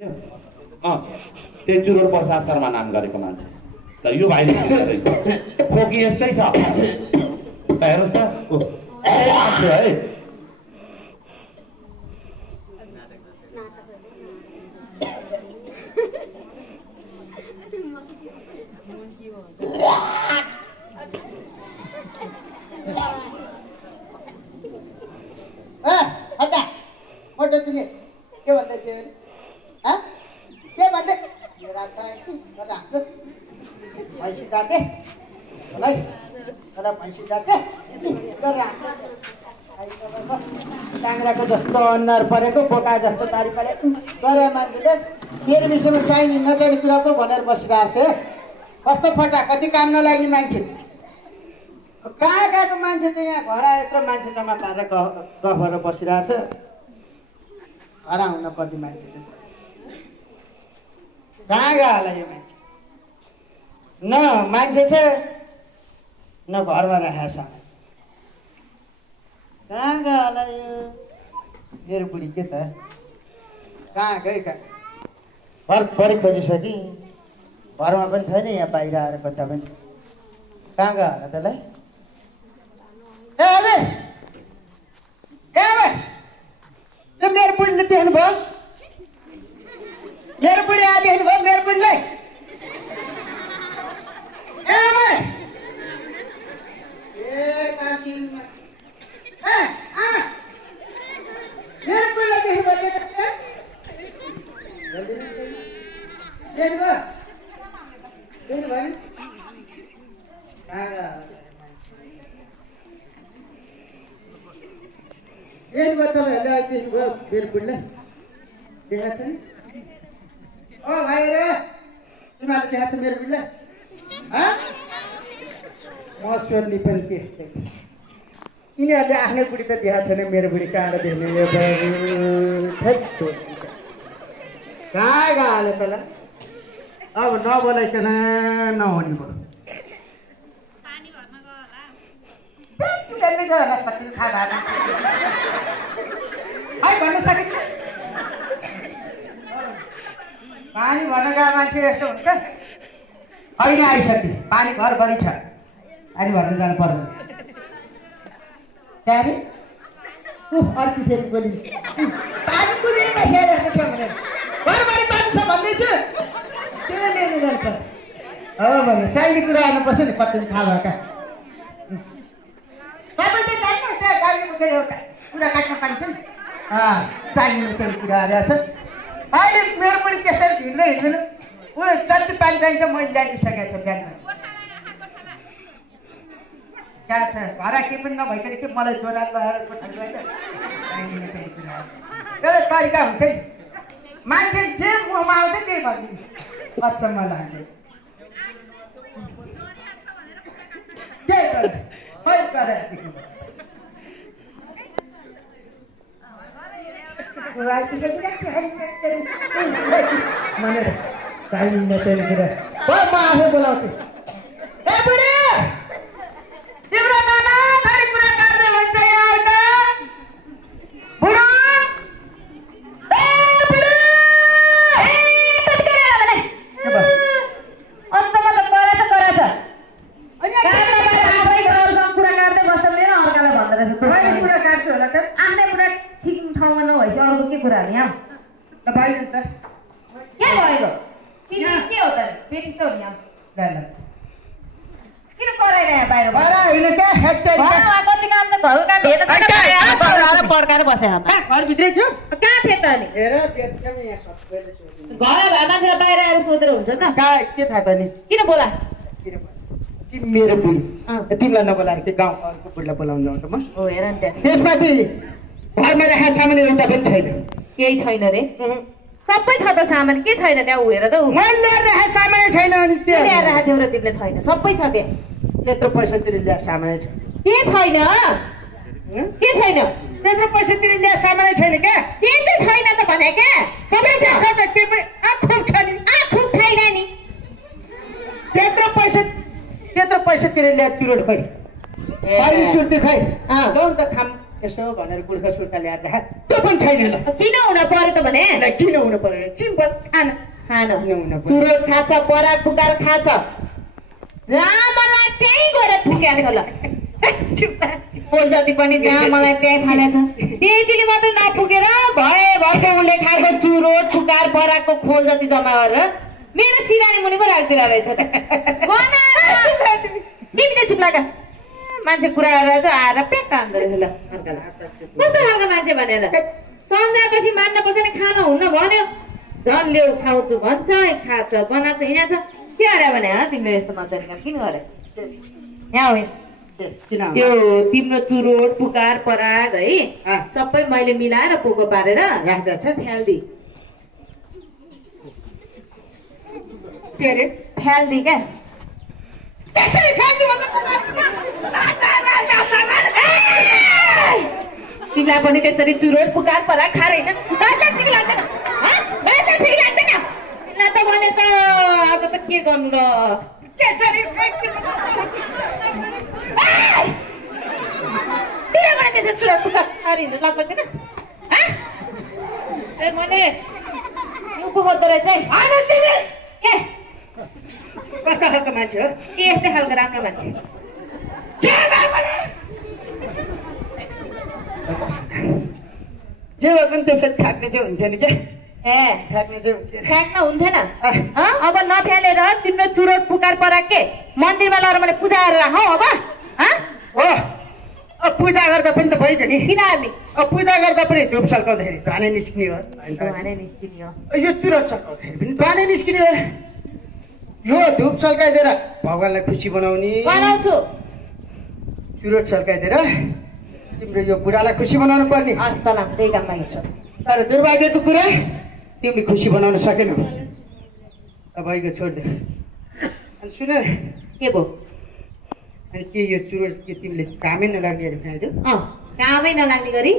त्यही चुरोट प्रसाद शर्मा नाम गरेको मान्छे त यो भाइले रहेछ खोकी यस्तै छ हेर्नुहोस् त है के भन्दै थियो के भन्दै भैँसी जाते मलाई भैँसी जाते काङ्राको जस्तो अनुहार परेको बोका जस्तो तारी परेको गरे मान्छे त मेरो विषयमा चाहिने नचाहिने कुरा पो भनेर बसिरहेको छ कस्तो फटा कति काम नलाग्ने मान्छे कहाँ गएको मान्छे त यहाँ घर यत्रो मान्छे जम्मा पारेर गफ गरेर बसिरहेको छ घर आउन पर्ने मान्छे चाहिँ कहाँ गयो होला यो मान्छे न मान्छे छ न घरमा राखेको छ कहाँ गयो होला यो मेरो बुढी के त कहाँ गयो घर परि खोजिसकेँ घरमा पनि छैन यहाँ बाहिर आएर कता पनि कहाँ गयो होला त्यसलाई त्यो मेरो बुढीले देख्नु भयो मेरो बुढी आएर देख्नु भयो मेरो बुढीलाई मेरो बुढीलाई देख्नु भयो तपाईँहरूले देख्नुभयो मेरो बुढीलाई देखाएको छ नि ओ भाइ रे तिमीहरूले देखाएको छ मेरो बुढीलाई म सोध्ने पनि त्यस्तै यिनीहरूले आफ्नै बुढी त देखाएको छैन मेरो बुढी कहाँबाट देख्ने यो कहाँ गयो तँलाई अब नबोलाइकन नहुने भयो भन्नु सकिन्छ पानी भर्न गएको मान्छे यस्तो हुन्छ होइन आइसक्यो पानी घरभरि छ पानी भर्न जानु पर्दैन त्यहाँ अर्को फेरि बोलिन्छ पानी कुनैमा खेलेको छ भने घरभरि पानी छ भन्दैछु त्यो लिनु जान्छ हो भने चाहिने कुरा आउनुपर्छ नि कति थाहा भएका तपाईँ चाहिँ जान्नु त्यहाँ गाडीको फेरि एउटा कुरा काट्न पाइन्छ नि चाहिने चाहिँ कुराहरू छ अहिले मेरो पनि त्यसरी हिँड्दै हिँड्दैन ऊ जति पानी चाहिन्छ मैले ल्याइदिइसकेको छु बिहान कहाँ छ घर केही पनि नभइकन के मलाई छोरा लगाएर चाहिने चाहिँ कुराहरू एउटा तरिका हुन्छ नि मान्छे जे मुखमा आउँछ त्यही भनिदिनु अचम्म लाग्यो त्यही भनेर चाहिने नचाहिने कुरा म आफै बोलाउँछु ए बुढी तिम्रो नाना थरी कुरा गर्दै हुन्छ यहाँ आउन बुढो ए बुढी अन्त म त गरे त अनि आफै घरसँग कुरा गर्दै बस्छ मेरो अर्कालाई भन्दो रहेछ तपाईँ कुरा काट्छु होला त आफ्नै कुरा ठिक ठाउँमा नभएपछि अरूको के कुरा नि तपाईँ त के भएको के हो त पेटी त हो नि किन कराइरहे बाहिर कति काम त घरको काम भेट पड्काएर बसे घरभित्रै थियो कहाँ थियो त अनि हेर घर मान्छेलाई बाहिर आएर सोधेर हुन्छ त के थाहा त नि किन बोला मेरो बुढी तिमीलाई नबोलाएर त्यो गाउँको बुढीलाई बोलाउनु जाउँ त म हो हेर नि त्यहाँ त्यसमाथि घरमा राखेको सामान एउटा पनि छैन केही छैन रे सबै छ त सामान के छैन त्यहाँ उ हेर त मैले ल्याएर राखेको सामानै छैन अनि त्यो ल्याएर राखेको थियो र तिमीले छैन सबै छ त्यहाँ त्यत्रो पैसा तिरेर ल्याएको सामानै छ के छैन त्यत्रो पैसा तिरेर ल्याएको सामानै छैन क्या के चाहिँ छैन त भने क्या सबै छ त त्यो आँखुब छ नि आँखुब छैन नि त्यत्रो पैसा तिरेर ल्याएको चुरोट खै सुर्ती खै लौ त खाम यसो भनेर गुड्का सुर्का ल्याएर राख त्यो पनि छैन ल किन हुन पर्यो त भने किन हुनु पर्यो सिम्पल खाना चुरोट खान्छ पराग पुकार खान्छ जहाँ मलाई त्यहीँ गएर थुक्याएको ल खोल जति पनि जहाँ मलाई त्यहीँ फालेछ त्यतिले मात्रै नपुगेर भएको उसले खाएको चुरोट पुकार परागको खोल जति जम्मा गरेर मेरो सिरानी मुनि पो राखिदिएर रहेछ तिमीले चुप लाग मान्छे कुरा गरेर त आएर पेट हान्दो रहेछ ल कस्तो खालको मान्छे भनेर सम्झाएपछि मान्न पर्छ नि खान हुन्न भन्यो झन् ल्याउ खाउँछु भन्छ खान्छ बनाएको हिँडेको छ के अरे भने तिमीले यस्तो मजा किन गरे यहाँ हो त्यो तिम्रो चुरोट पुकार पराग है सबै मैले मिलाएर पोको पारेर राख्दा छ फ्याल्दी के अरे फ्याल्दी क्या तिमीलाई पनि त्यसरी चुरोट पुकार पराग खाएर होइन ठिक लाग्दैन ठिक लाग्दैन तिमीलाई त भने त अब त के गर्नु र त्यसरी तिमीलाई त्यसरी चुरोट पुकार खाएर हिँड्नु लाग्दैन मैले यो पोखर्दो रहेछ है के कस्तो खालको मान्छे हो के यस्तै खालको राम्रो मान्छे जे भए पनि त्यसरी फ्याँक्ने चाहिँ हुन्थ्यो नि क्या फ्याँक्न हुन्थेन अब नफ्यालेर तिम्रो चुरोट पुकार पराग के मन्दिरमा लगेर मैले पूजा गरेर राखौँ अब हो पूजा गर्दा पनि त भइदियो नि किन हामी पूजा गर्दा पनि धुप सल्काउँदाखेरि धुवाने निस्किने हो यो चुरोट सल्काउँदाखेरि पनि धुवाने निस्किने हो यो धुप सल्काइदिएर भगवान्लाई खुसी बनाउने बनाउँछु चुरोट सल्काइदिएर तिम्रो यो बुढालाई खुसी बनाउनु पर्ने अस्सलाम त्यही काम लाग्छ तर दुर्भाग्यको कुरा तिमीले खुसी बनाउन सकेनौ भइगयो छोडिदियो अनि सुन के भयो अनि के यो चुरोट के तिमीले कामै नलाग्ने गरी फ्याँकिदियो कामै नलाग्ने गरी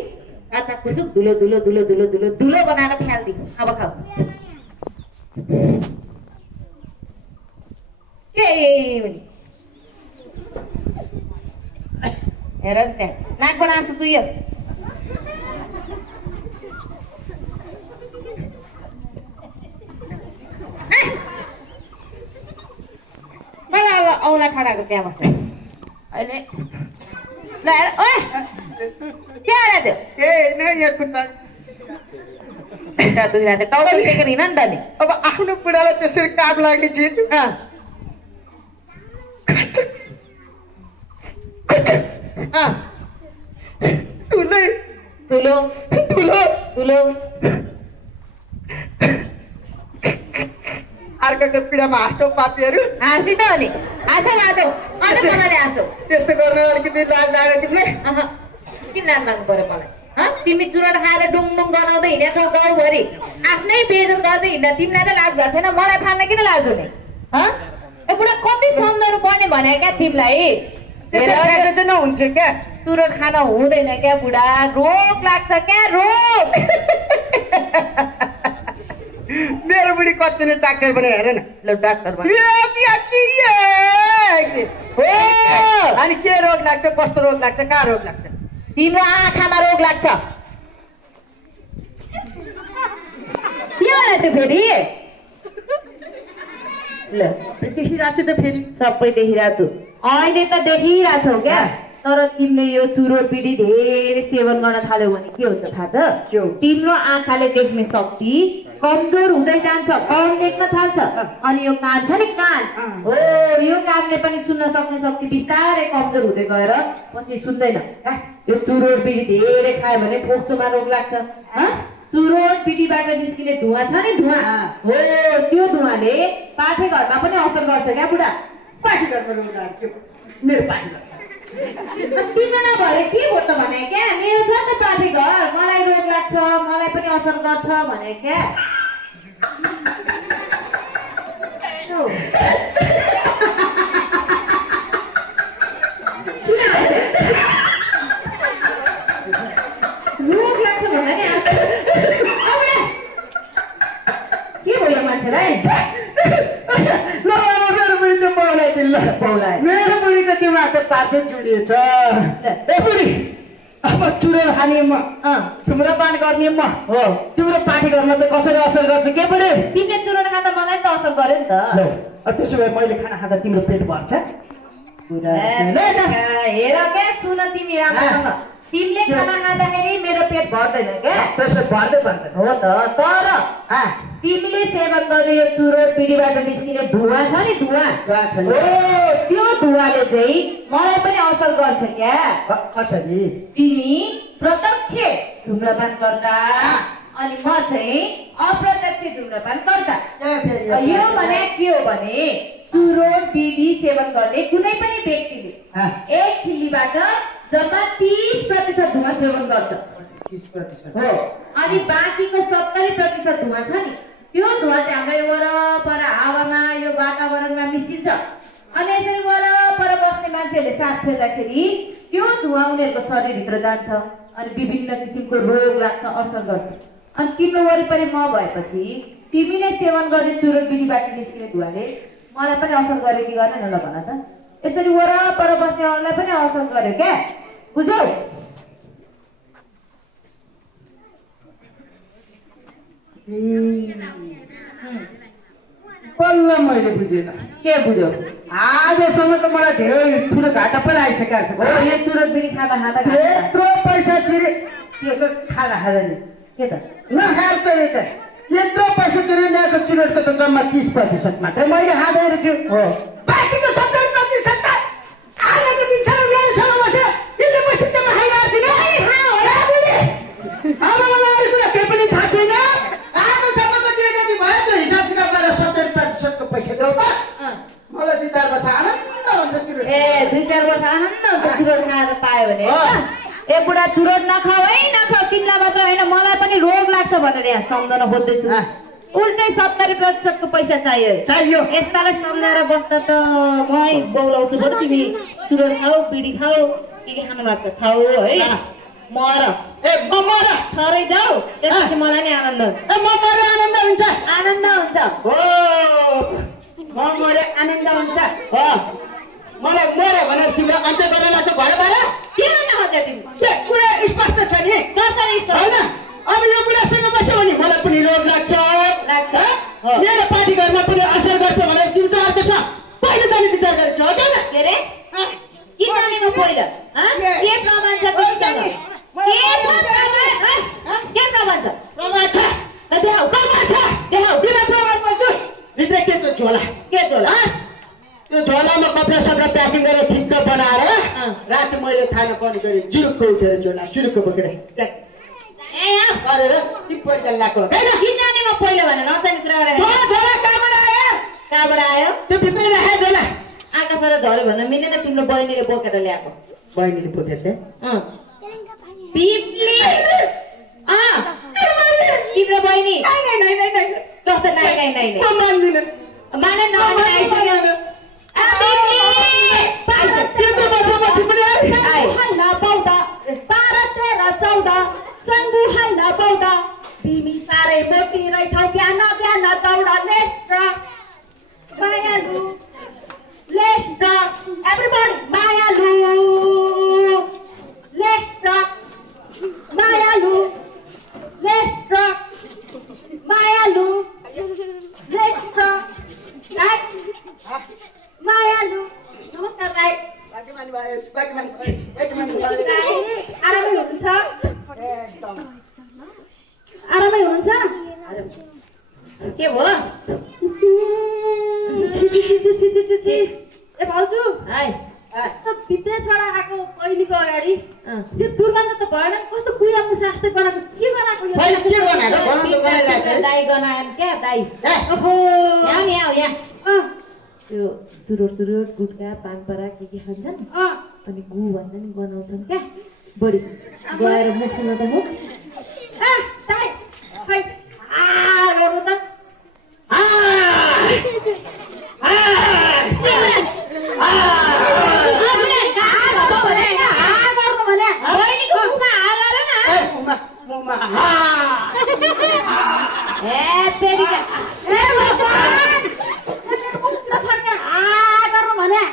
अता कुचुक धुलो धुलो धुलो धुलो धुलो धुलो बनाएर फ्याल्दी अब खाऊ हेर त्यहाँ नाकबाट आँसु चुइयो मलाई अब औला खडाको त्यहाँ बस्छ अहिले ल हेर ओए के अरे त्यो खुट्टा दुखिरहेको थियो टाउको दुखेको हिँड नि त नि अब आफ्नो बुढालाई त्यसरी काम लाग्ने चिज ठुलो ठुलो ठुलो अर्काको पीडामा हाँस्छौ पापीहरू हाँस्ने त अनि हाँसौ हाँसौ त्यस्तो गर्न अलिकति लाज लाग्यो तिमीलाई किन लाज लाग्नु पर्यो मलाई तिमी चुरोट खाएर डुङडुङ गनाउँदै हिँडेको छौ गाउँभरि आफ्नै बेइज्जत गर्दै हिँड्दा तिमीलाई त लाज भएको छैन मलाई फाल्न किन लाज हुने बुढा कति सम्झाउनु पर्ने भने क्या तिमीलाई चाहिँ नहुन्थ्यो क्या चुरोट खान हुँदैन क्या बुढा रोग लाग्छ क्या रोग मेरो बुढी कति नै डाक्टर बने हेर न ल डाक्टर हो अनि के रोग लाग्छ कस्तो रोग लाग्छ कहाँ रोग लाग्छ तिम्रो आँखामा रोग लाग्छ के होला त्यो फेरि ल देखिरहेको छु त फेरि सबै देखिरहेको छु अहिले त देखिरहेको छौ क्या तर तिमीले यो चुरोट बिडी धेरै सेवन गर्न थाल्यौ भने के हुन्छ थाहा छ तिम्रो आँखाले देख्ने शक्ति कमजोर हुँदै जान्छ कम देख्न थाल्छ अनि यो कान छ नि कान हो यो कानले पनि सुन्न सक्ने शक्ति बिस्तारै कमजोर हुँदै गएर पछि सुन्दैन यो चुरोट बिडी धेरै खायो भने फोक्सोमा रोग लाग्छ चुरोट बिडीबाट निस्किने धुवा छ नि धुवा हो त्यो धुवाले पाठे घरमा पनि असर गर्छ क्या बुढा पाठी घरमा रोग लाग्यो मेरो पाठी घर तिम्रो नभए के हो त भने क्या मेरो छ त पाठी घर मलाई रोग लाग्छ मलाई पनि असर गर्छ भने क्या रोग लाग्छ भन्दा नि के भयो मान्छेलाई मेरो बुढीको दिमागको तार चाहिँ जुडिएछ ए बुढी अब चुरोट खाने म धुम्रपान गर्ने म हो तिम्रो पार्टी गर्न चाहिँ कसरी असर गर्छ के पऱ्यो तिमीले चुरोट खाँदा मलाई त असर गर्यो नि त त्यसो भए मैले खाना खाँदा तिम्रो पेट भर्छ हेर क्या सुन तिमी राम्रोसँग तिमीले खाना खाँदाखेरि मेरो पेट भर्दैन क्या त्यसो भर्दै पर्दैन हो त तर तिमीले सेवन गर्ने यो चुरोट बिडीबाट निस्किने धुवा छ नि धुवा त्यो धुवाले चाहिँ मलाई पनि असर गर्छ क्या कसरी तिमी प्रत्यक्ष धुम्रपान गर्दा अनि म चाहिँ अप्रत्यक्ष धुम्रपान गर्दा यो भने के हो भने चुरोट बिडी सेवन गर्ने कुनै पनि व्यक्तिले एक खिल्लीबाट जम्मा 30% धुवा सेवन गर्छ हो अनि बाँकीको 70% धुवा छ नि त्यो धुवा चाहिँ हाम्रो यो वरपर हावामा यो वातावरणमा मिसिन्छ अनि यसरी वरपर बस्ने मान्छेहरूले सास फेर्दाखेरि त्यो धुवा उनीहरूको शरीरभित्र जान्छ अनि विभिन्न किसिमको रोग लाग्छ असर गर्छ अनि तिम्रो वरिपरि म भएपछि तिमीले सेवन गर्ने चुरोट बिडीबाट निस्किने धुवाले मलाई पनि असर गर्यो कि गरेन ल भन त यसरी वरपर बस्नेहरूलाई पनि असर गर्यो क्या बुझ्यौ बल्ल मैले बुझेन के बुझ्यौ आजसम्म त मलाई धेरै ठुलो घाटा पनि आइसकेको छ यो चुरोट बिडी खाँदा खाँदा यत्रो पैसा तिरे के खाँदा खाँदा नि के त नखाएर चाहिँ यत्रो पैसा तिरे ल्याएको चुरोटको त जम्मा 30% मात्रै मैले खाँदैन थियो हो बाँकीको 70% त आजको दिनसम्म ल्याएसँग बस्यो त्यसले पैसा त खाइरहेको छु अब मलाई अरू कुरा केही पनि थाहा छैन आजसम्मको जे जति भयो त्यो हिसाब किताब गरेर 70% को पैसा देऊ त मलाई 2-4 वर्ष आनन्द हुन्छ चुरोट 2-4 वर्ष आनन्द हुन्छ चुरोट खाएर पायो भने ए बुढा चुरोट नखाऊ है नखाऊ तिमीलाई मात्र होइन मलाई पनि रोग लाग्छ भनेर यहाँ सम्झन खोज्दैछु उल्टै 70% को पैसा चाहियो यस्तालाई सम्झाएर बस्दा त मै बोलाउँछु बरु तिमी चुरोट खाऊ बिडी खाऊ के खानु लाग्छ खाऊ है मर थरै जाऊ त्यसपछि मलाई नि आनन्द हुन्छ आनन्द हुन्छ हो म मरे आनन्द हुन्छ हो मलाई मरे भनेर तिमीले अन्त्य गर्न लाग्छ घरबाट के गर्न खोज्छौ तिमी के कुरा स्पष्ट छ नि कसरी हैन अब यो बुढासँग बस्यो भने मलाई पनि रोग लाग्छ मेरो पार्टी घरमा पनि असर गर्छ भनेर तिमी चाहिँ अर्को छ पहिलो जाने विचार गरेछ हो के रे के जानेको पहिलो के प्रमाण छ तिमीसँग के प्रमाण छ देखाऊ बिना प्रमाण भन्छु भित्र के त्यो झोला त्यो झोलामा कपडा सपडा प्याकिङ गरेर ठिक्क बनाएर राति मैले खाना पनि गरेँ जुरुक्क उठेर झोला सुरुक्क बोकेर गरेर टिप्पल ल्याएको किनजानेमा पहिलो भने नचाहिने कुरा गरेर झोला कहाँबाट आयो त्यो भित्रै राखे झोला आकाशबाट झऱ्यो भन्न मिलेन तिम्रो बहिनीले बोकेर ल्याएको बहिनीले बोकेर पिप्ली तिम्रो बहिनी कस्तो नाइ माने तिमी साह्रै मोटी रहेछौ बिहान दौड मायालु everybody मायालु नमस्कार राई आरामै हुनुहुन्छ के भयो ए भाउजू भित्रै छडा आएको पहिलेको अगाडि यो दुर्गन्ध त भएन कस्तो कुइरा मुसास्ते बनाएको के बनाएको दाई गनाएन क्या दाई यहाँ त्यो चुरोट गुटका पानपरा के खान्छन् अनि गु भन्दा नि बनाउँछन् क्या बढी गएर मुखसँग त मुख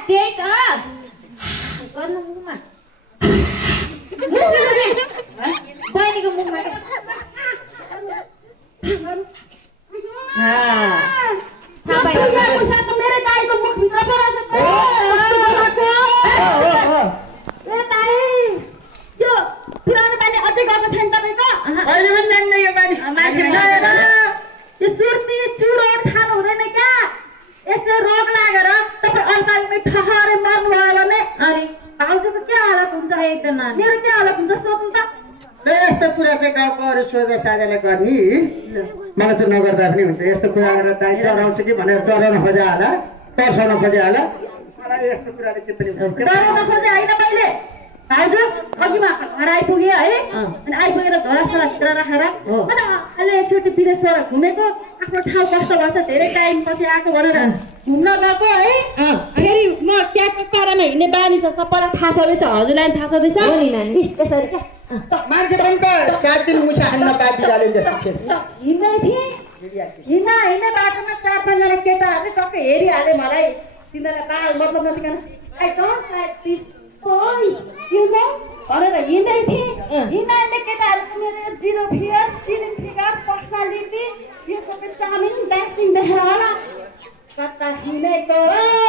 त्यही त गर्नु एकदम मेरो के हालत हुन्छ सोध्नु त ल यस्तो कुरा चाहिँ गाउँको अरू सोझा साझाले गर्ने मलाई चाहिँ नगर्दा पनि हुन्छ यस्तो कुरा गरेर दाइ डराउँछ कि भनेर डराउन खोजे होला तर्साउन खोजे होला मलाई यस्तो कुराले के पनि डराउन खोजे होइन मैले भाउजू अघिमा घर आइपुगे है अनि आइपुगेर झोरासोरा भित्र राखेर अनि अहिले एकचोटि विदेशबाट घुमेको आफ्नो ठाउँ कस्तो भएछ धेरै टाइम पछि आएको भनेर घुम्न गएको है फेरि म ट्याकको पारामा हिँड्ने बानी छ सबैलाई थाहा छँदैछ हजुरलाई पनि थाहा छँदैछ यसरी क्या मान्छे पनि त 7 दिन मुसा हान्न बाँकी जाले जस्तो हिँड्दै थिएँ हिँड्ने बाटोमा 4-5 जना केटाहरूले टक्कै हेरिहाले मलाई तिनीहरूलाई बाल मतलब नदिकन I don't like this boys you know भनेर हिँड्दै थिएँ हिँड्ने केटाहरूको मेरो zero fear ceiling figure personality यो सबै चामिन डान्सिङ देखेर होला कता हिँडेको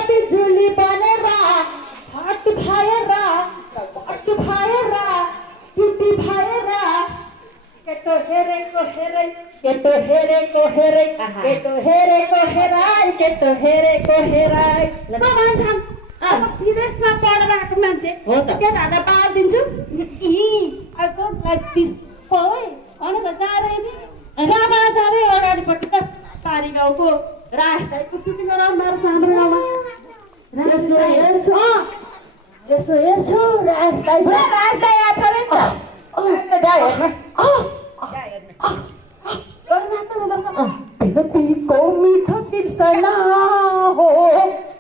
बिजुली बनेर हट भएर टुटी भएर केटो हेरेको हेरै भन्छन् विदेशमा पढेर आएको मान्छे केटाहरूलाई पार दिन्छु भनेर जाँदै अगाडिपट्टि त पारी गाउँको राजको सुटिङ गराउनु भएको छ हाम्रो गाउँमा यसो हेर्छु राजदाई को मिठो तिर्सना हो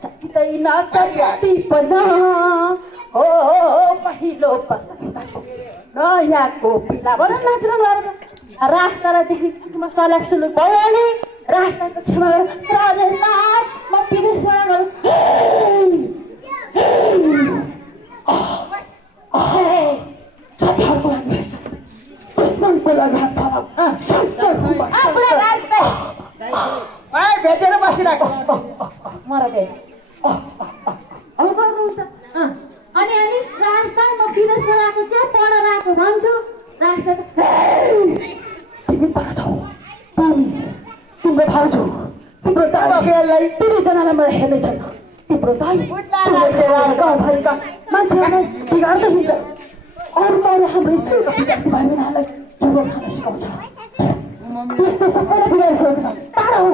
सक्दैन कतिपना हो पहिलो पसन्द नयाँको पिला भन नाच्न गर्छ रास्तादेखि म सलाक सुलुक भयो नि रास्ताको छेउमा राजेशनाथ म विदेशबाट दुश्मनको लगात खराब भेटेर बसिरहेको मरके अब गर्नुहुन्छ अनि रास्ता म विदेशबाट आएको के पढेर आएको भन्छु रास्ता तिमी पर छौ तिम्रो भाउजू तिम्रो दाइलाई 3 जनालाई मलाई हेर्दै छैन तिम्रो दाइ गाउँभरिका मान्छेहरूलाई बिगार्दै हुन्छ अरू हाम्रो स्कुलको विद्यार्थीहरूलाई जुरो खान सिकाउँछ त्यस्तो सबैलाई बिगारिसकेको छ टाढा हौ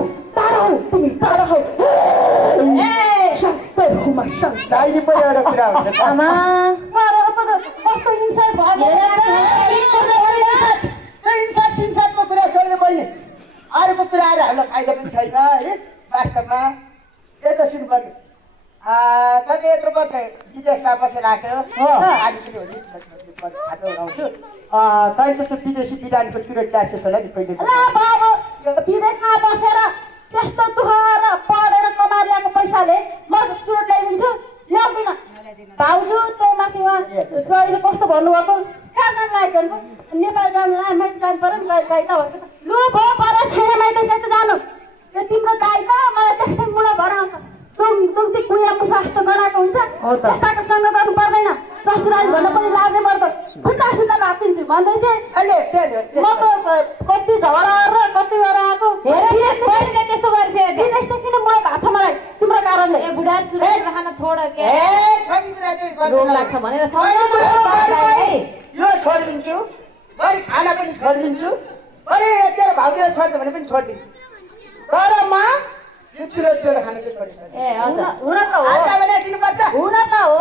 तिमी टाढा हौ चाहिने पनि एउटा कुरा हुन्छ आमा कस्तो इन्सल्ट भयो इन्सल्टको कुरा छोड्ने मैले अरूको कुरा आएर हामीलाई फाइदा पनि छैन है वास्तवमा यही त सुन्नुपर्ने कति यत्रो वर्ष विदेशमा बसेर राख्यो आदि पनि हो छाटो लगाउँछु तैँले त्यो विदेशी बिरामीको चुरोट ल्याएको होला नि पहिले विदेशमा बसेर त्यस्तो दुःख र पढेर कमाएर ल्याएको पैसाले म चुरोट ल्याइदिन्छु ल्याउँदिनँ भाउजू त्यो माथि उहाँ छोरीले कस्तो भन्नुभएको कहाँ जानु लागेको नेपाल जानु माइती जानु पऱ्यो नि दाइ नभएको लु भयो पर छैन माइती साइती जानु यो तिम्रो दाइ त मलाई त्यस्तै मुला भएर आउँछ दुख्ती कुया मुसास्तो गराएको हुन्छ त्यस्ताको सँग गर्नु पर्दैन ससुराली भन्दा पनि लाजै पर्छ खुट्टा सुत्ता भातिन्छु भन्दै थिएँ अहिले म त कति झगडा गरेर कति गरेर आएको त्यस्तो गरेछ त्यस्तो किन मलाई भएको छ मलाई तिम्रो कारणले ए बुढा चुरोट खान छोड के रोग लाग्छ भनेर यो छोडिदिन्छु अरे खाना पनि छोडिदिन्छु अरे तेरो भाउजूले छोड्छ भने पनि छोडिदिन्छु तर म यो चुरोट खान चाहिँ छोडिदिन्छु ए हजुर हुन त हो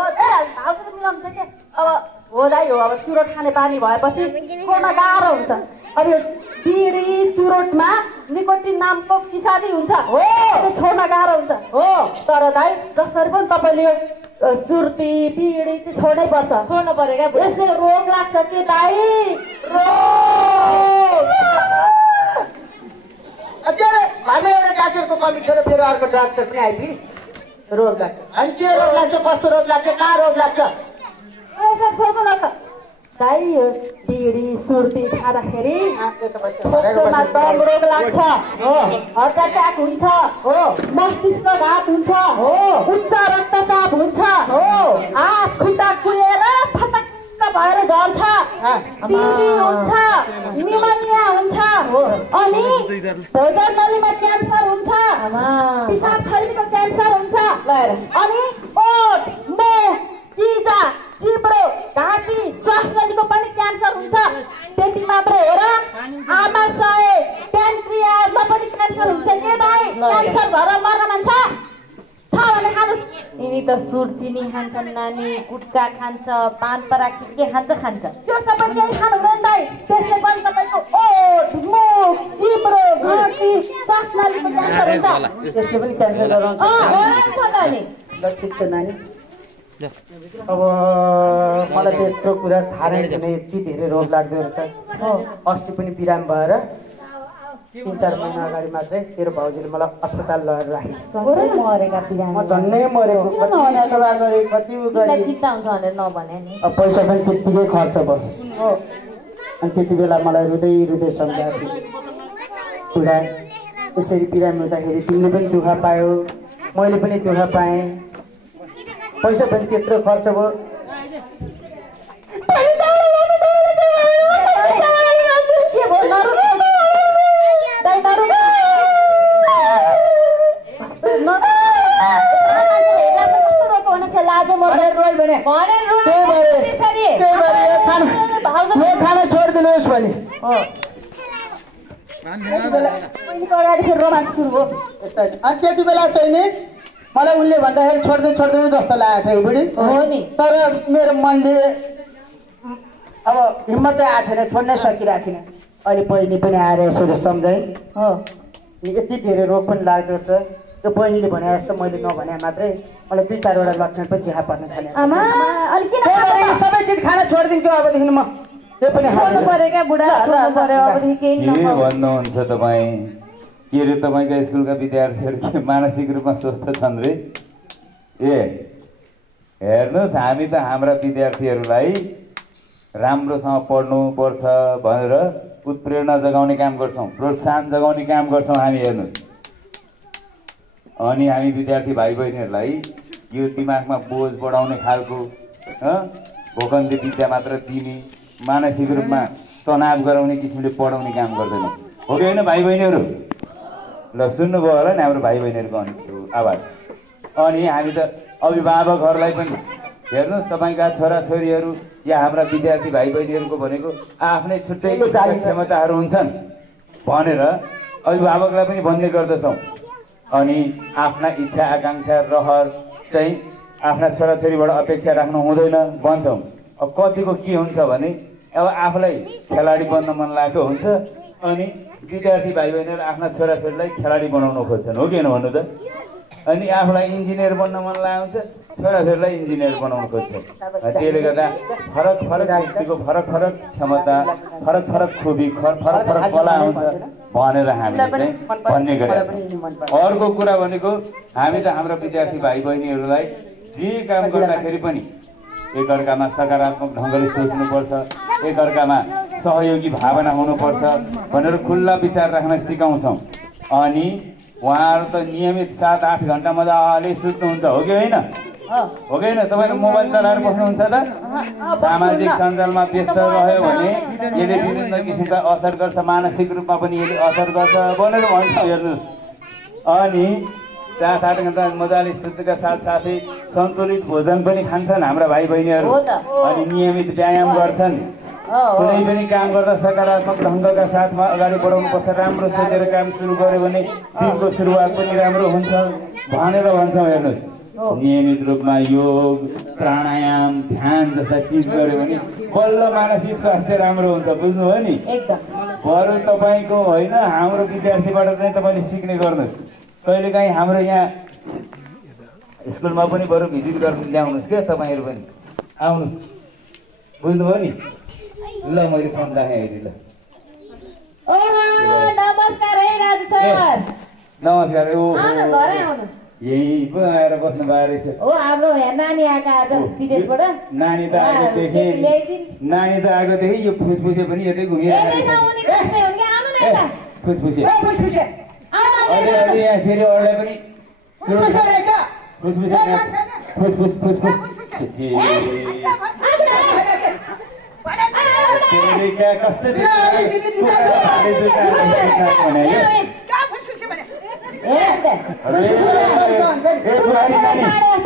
भाउजूले मिलाउँछ के अब हो दाइ हो अब चुरोट खाने बानी भएपछि छोड्न गाह्रो हुन्छ अब यो बिडी चुरोटमा निकोटिन नामको किसानी हुन्छ हो छोड्न गाह्रो हुन्छ हो तर दाइ जसरी पनि तपाईँले यो सुर्ती बिडी चाहिँ छोड्नै पर्छ छोड्नु पर्यो क्या यसले रोग लाग्छ कि दाइ हामी एउटा डाक्टरको कमी थियो फेरि अर्को डाक्टर पनि आइपुग्यो रोग लाग्छ अनि के रोग लाग्छ कस्तो रोग लाग्छ कहाँ रोग लाग्छ सोध्नु न त दाइ यो बिडी सुर्ती खाँदाखेरि दम रोग लाग्छ हार्ट एट्याक हुन्छ मस्तिष्क घात हुन्छ उच्च रक्तचाप हुन्छ हात खुट्टा कुहेर फटक्क भएर झर्छ टिबी हुन्छ निमोनिया हुन्छ अनि भोजन नलीमा क्यान्सर हुन्छ पिसाब थलीको क्यान्सर हुन्छ अनि ओठ मुख किजा चिप्रो घाँटी श्वास नलीको पनि क्यान्सर हुन्छ। त्यति मात्र हेर आमाशय प्यानक्रियासमा पनि क्यान्सर हुन्छ के भाइ? क्यान्सर भएर मर्न मान्छ छ भने खानुस्। यिनी त सुर्तिनी खान्छन् नानी, गुट्का खान्छ, पान पराग के खान्छ त्यो सबै केही खानु हुँदैन दाइ। त्यसले पनि तपाईँको ओठ मुख जिब्रो घाँटी श्वास नलीको क्यान्सर हुन्छ। त्यसले पनि क्यान्सर गराउँछ। गराउँछ त नि। ल ठिक छ नानी। अब मलाई त यत्रो कुरा थाहा नै थिएन, यति धेरै रोग लाग्दो रहेछ। अस्ति पनि बिराम भएर 3-4 महिना अगाडि मात्रै तेरो भाउजूले मलाई अस्पताल लगेर राखे। म झन्नै मरेको, कति सेवा गरेँ, कति उ गरेँ। अब पैसा पनि त्यत्तिकै खर्च भयो। अनि त्यति बेला मलाई रुँदै रुँदै सम्झाएको कुरा, यसरी बिरामी हुँदाखेरि तिमीले पनि दुःख पायौ, मैले पनि दुःख पाएँ, पैसा पनि त्यत्रो खर्च भयो। खाना छोडिदिनुहोस् भने रोमान्स सुरु भयो। अनि त्यति बेला चाहिँ नि मलाई उनले भन्दाखेरि छोडिदिउँ जस्तो लागेको थियो बुढी। हो नि। तर मेरो मनले अब हिम्मतै आएको थिएन, छोड्नै सकिरहेको थिएन। अहिले बहिनी पनि आएर यसरी सम्झाएँ। यति धेरै रोग पनि लाग्दो रहेछ। त्यो बहिनीले भने जस्तो मैले नभने मात्रै मलाई 2-4 वटा लक्षण पनि देखा पर्न थाल्यो। सबै चिज खाना छोडिदिन्छु अबदेखि म। त्यो पनि भन्नुहुन्छ तपाईँ? के अरे तपाईँका स्कुलका विद्यार्थीहरू के मानसिक रूपमा स्वस्थ छन् रे? हेर्नुहोस्, हामी त हाम्रा विद्यार्थीहरूलाई राम्रोसँग पढ्नुपर्छ भनेर उत्प्रेरणा जगाउने काम गर्छौँ, प्रोत्साहन जगाउने काम गर्छौँ हामी। हेर्नुहोस्, अनि हामी विद्यार्थी भाइ बहिनीहरूलाई यो दिमागमा बोझ बढाउने खालको भोकन्ती विद्या मात्र दिने, मानसिक रूपमा तनाव गराउने किसिमले पढाउने काम गर्दैनौँ, हो कि होइन भाइ बहिनीहरू? ल सुन्नुभयो होला नि हाम्रो भाइ बहिनीहरूको आवाज। अनि हामी त अभिभावकहरूलाई पनि हेर्नुहोस्, तपाईँका छोराछोरीहरू या हाम्रा विद्यार्थी भाइ बहिनीहरूको भनेको आफ्नै छुट्टै क्षमताहरू हुन्छन् भनेर अभिभावकलाई पनि भन्ने गर्दछौँ। अनि आफ्ना इच्छा आकाङ्क्षा रहर चाहिँ आफ्ना छोराछोरीबाट अपेक्षा राख्नु हुँदैन भन्छौँ। अब कतिको के हुन्छ भने अब आफूलाई खेलाडी बन्न मन लागेको हुन्छ, अनि विद्यार्थी भाइ बहिनीहरू आफ्ना छोराछोरीलाई खेलाडी बनाउन खोज्छन्, हो कि होइन भन्नु त? अनि आफूलाई इन्जिनियर बन्न मन लागेको हुन्छ, छोराछोरीलाई इन्जिनियर बनाउन खोज्छन्। त्यसले गर्दा फरक व्यक्तिको फरक क्षमता, फरक खुबी, फरक कला हुन्छ भनेर हामीले चाहिँ भन्ने गरेका छौँ। अर्को कुरा भनेको हामी त हाम्रो विद्यार्थी भाइ बहिनीहरूलाई जे काम गर्दाखेरि पनि एकअर्कामा सकारात्मक ढङ्गले सोच्नुपर्छ, एकअर्कामा सहयोगी भावना हुनुपर्छ भनेर खुल्ला विचार राख्न सिकाउँछौँ। अनि उहाँहरू त नियमित 7-8 घन्टा मजाले सुत्नुहुन्छ, हो कि होइन? हो कि होइन? तपाईँको मोबाइल चलाएर बस्नुहुन्छ त? सामाजिक सञ्जालमा व्यस्त रह्यो भने यसले विभिन्न किसिमका असर गर्छ, मानसिक रूपमा पनि यसले असर गर्छ भनेर भन्छौँ। हेर्नुहोस्, अनि 7-8 घन्टा मजाले सुत्नुका साथसाथै सन्तुलित भोजन पनि खान्छन् हाम्रा भाइ बहिनीहरू, अनि नियमित व्यायाम गर्छन्। कुनै पनि काम गर्दा सकारात्मक ढङ्गका साथमा अगाडि बढाउनुपर्छ। राम्रो सोचेर काम सुरु गर्यो भने दिनको सुरुवात पनि राम्रो हुन्छ भनेर भन्छौँ। हेर्नुहोस्, नियमित रूपमा योग, प्राणायाम, ध्यान जस्ता चिज गर्यो भने बल्ल मानसिक स्वास्थ्य राम्रो हुन्छ, बुझ्नुभयो नि? बरु तपाईँको होइन, हाम्रो विद्यार्थीबाट चाहिँ तपाईँले सिक्ने गर्नुहोस्। कहिलेकाहीँ हाम्रो यहाँ स्कुलमा पनि बरु भिजिट गर्नु ल्याउनुहोस् क्या, तपाईँहरू पनि आउनुहोस्, बुझ्नुभयो नि? ल मैले फोन राखेँ अहिले। ल नमस्कार है राजु सर। नमस्कार। यही पो आएर बस्नु भएको रहेछ। हो, हाम्रो नानी आएका आज विदेशबाट। नानी त आएकोदेखि यो फुसफुसे पनि यतै घुमिरहेको फुसफुसे अहिले यहाँ फेरि अरूलाई पनि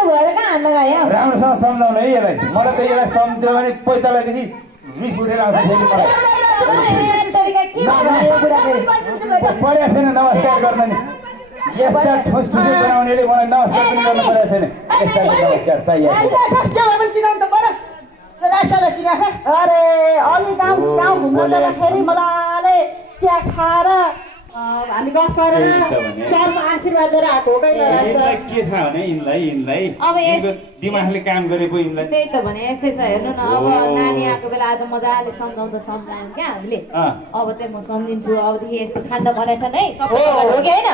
गर्नु भएर कहाँ हान्न गयो राम्रोसँग सम्झाउनु है यसलाई मलाई त यसलाई सम्झ्यो भने पैतालादेखि रिस उठेर आउँछ फेरि मलाई पढेको छैन नमस्कार गर्न नि यस्ता ठुस ठुस बनाउनेले मलाई नमस्कार पनि गर्नु परेको छैन यस्ता नमस्कार चाहिएको अरे अलि गाउँ घुम्न जाँदाखेरि मजाले चिया खाएर हामी गफ गरेर सरको आशीर्वाद लिएर आएको हो यिनलाई के थाहा भने यिनलाई अब दिमागले काम गरे पो यिनलाई त्यही त भने यस्तै छ हेर्नु न अब नानी आएको बेला आज मजाले सम्झाउँदा सम्झायौँ क्या हामीले अब चाहिँ म सम्झिन्छु अबदेखि यस्तो खान्न भनेको छ नै सबै हो कि होइन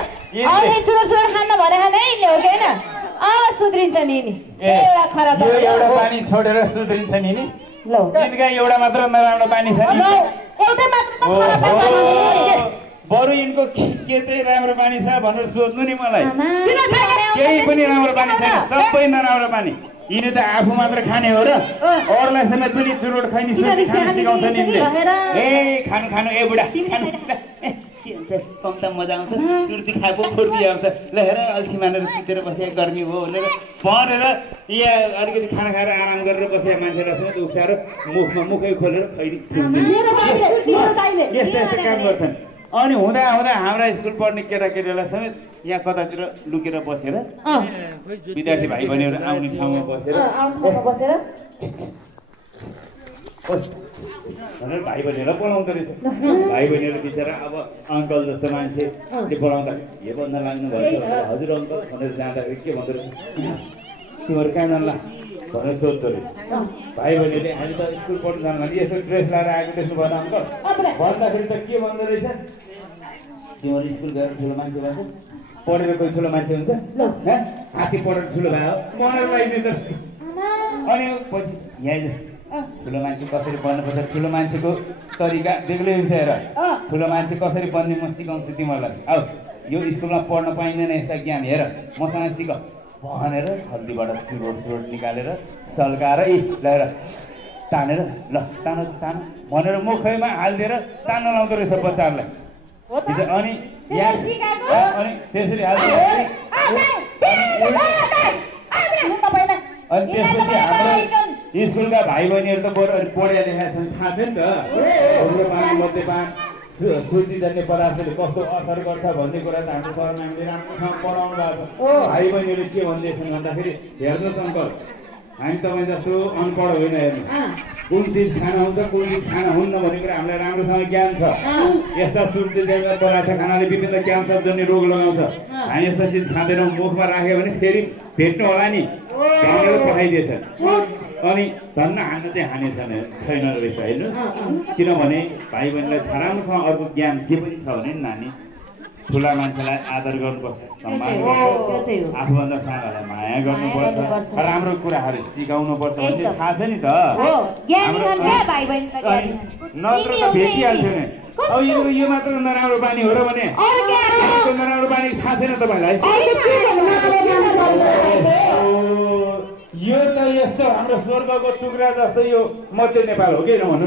अबदेखि चुरोचुरो खान्न भनेको नै हो कि होइन अब सुध्रिन्छ नि एउटा खराब एउटा पानी छोडेर सुध्रिन्छ नि ल यिनका एउटा मात्र नराम्रो पानी छ नि एउटै मात्र बरु यिनको के चाहिँ राम्रो पानी छ भनेर सोध्नु नि मलाई केही पनि राम्रो पानी छैन सबै नराम्रो पानी यिनी त आफू मात्र खाने हो र अरूलाई समेत पनि चुरोट खैनी सुर्ती खान सिकाउँछ नि ए खानु ए बुढा खानु कम्ता मजा आउँछ सुर्ती खाएको फुर्ती आउँछ ल हेर अल्छी मानेर सुतेर बसेको गर्मी हो भनेर पढेर यहाँ अलिकति खाना खाएर आराम गरेर बसेको मान्छेलाई समेत उक्साएर मुखमा मुखै खोलेर खैनी यस्तो यस्तो काम गर्छन् अनि हुँदा हाम्रा स्कुल पढ्ने केटाकेटीलाई समेत यहाँ कतातिर लुकेर बसेर विद्यार्थी भाइ बहिनीहरू आउने ठाउँमा बसेर भनेर भाइ बहिनीहरूलाई बोलाउँदो रहेछ भाइ बहिनीहरू बिचरा अब अङ्कल जस्तो मान्छेले बोलाउँदा के भन्न लाग्नु भएछ हजुर अङ्कल भनेर जाँदाखेरि के भन्दो रहेछ तिमीहरू कहाँ जानला भनेर सोध्दो रहेछ भाइ बहिनीले हामी त स्कुल पढ्नु जानु भने यस्तो ड्रेस लगाएर आएको देख्नु भएन अङ्कल भन्दाखेरि त के भन्दो रहेछ तिमीहरू स्कुल गएर ठुलो मान्छे भन्छ पढेर कोही ठुलो मान्छे हुन्छ हात्ती पढेर ठुलो भयो पढेर लगाइदिन्छ अनि पछि यहाँ ठुलो मान्छे कसरी बन्नुपर्छ ठुलो मान्छेको तरिका बेग्लै हुन्छ हेर ठुलो मान्छे कसरी बन्ने म सिकाउँछु तिमीहरूलाई आऊ यो स्कुलमा पढ्न पाइँदैन यस्ता ज्ञान हेर मसँग सिक भनेर हल्दीबाट चुरोट निकालेर सल्काएर लगेर तानेर ल तानो भनेर मुखैमा हालिदिएर तान्न लाउँदो रहेछ बच्चाहरूलाई अनि त्यसरी हाल्दिएर अनि त्यसपछि हाम्रो स्कुलका भाइ बहिनीहरू त बरु पढेर लेखेका छन् थाहा थियो नि त धुम्रपान मद्यपान सुर्ती जन्य पदार्थले कस्तो असर गर्छ भन्ने कुरा त हाम्रो सर म्यामले राम्रोसँग पढाउनु भएको छ भाइ बहिनीहरू के भन्दैछन् भन्दाखेरि हेर्नुहोस् अङ्कल हामी तपाईँ जस्तो अनपढ होइन हेर्नु कुन चिज खाना हुन्छ कुन चिज खाना हुन्न भन्ने कुरा हामीलाई राम्रोसँग ज्ञान छ यस्ता सुर्ती जन्य पदार्थ खानाले विभिन्न क्यान्सर जन्य रोग लगाउँछ हामी यस्ता चिज खाँदैनौँ मुखमा राख्यो भने फेरि भेट्नु होला नि भनेर पठाइदिएछ अनि धन्न हान्न चाहिँ हानेछन् छैन रहेछ हेर्नु किनभने भाइ बहिनीलाई राम्रोसँग अर्को ज्ञान के पनि छ भने नानी ठुला मान्छेलाई आदर गर्नुपर्छ सम्मान गर्नुपर्छ आफूभन्दा सानोलाई माया गर्नुपर्छ राम्रो कुराहरू सिकाउनुपर्छ भन्ने थाहा छ नि त नत्र त भेटिहाल्थ्यो नि अब यो मात्र नराम्रो बानी हो र भने नराम्रो बानी थाहा छैन तपाईँलाई यो त यस्तो हाम्रो स्वर्गको टुक्रा जस्तो यो मध्य नेपाल हो कि नभन्नु